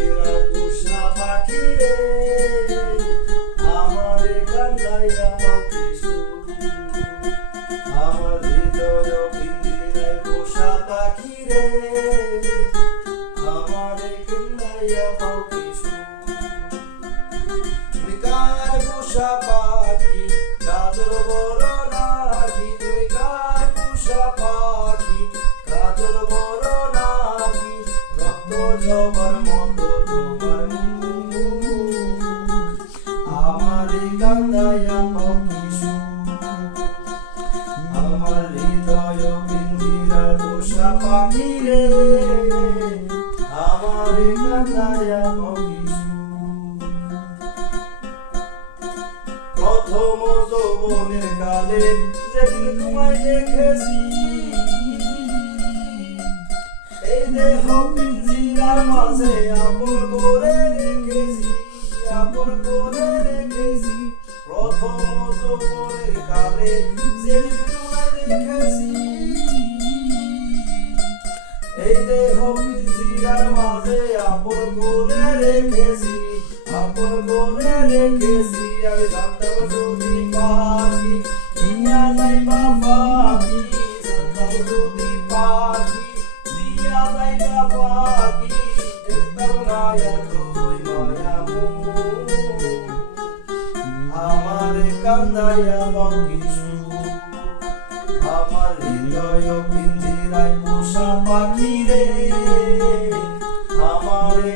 পিঞ্জিরা পোষা পাখি রে আমারে কান্দাইয়া পাখি সুর আমার হৃদয় পিঞ্জিরায় পোষা পাখি রে আমারে কান্দাইয়া পাখি সুর তুমি কার পোষা পাখি কাজল বড় নাকি তুমি কার পোষা পাখি কাজল বড় নাকি রক্ত জবার মতো তোমার মুখ আমারে কান্দাইয়া পাখি সুর আমার হৃদয় পিঞ্জিরার পোষা পাখি রে আমারে কান্দাইয়া পাখি প্রথম যৌবনের কালে যেদিন তোমায় দেখেছি এই দেহ পিঞ্জিরার মাঝে আপন করে রেখেছি আপন করে রেখেছি প্রথম যৌবনের কালে যেদিন তোমায় দেখেছি এই দেহ পিঞ্জিরার মাঝে আপন করে রেখেছি আপন করে রেখেছি আমি জানতাম যদি পাখি দিয়া যাইবা পাখি জানতাম যদি পাখি দিয়া যাইবা পাখি দেখতাম না এতই মায়া আমারে কান্দাইয়া পাখি সুর আমার হৃদয় পিঞ্জিরায় পোষা পাখি রে আমারে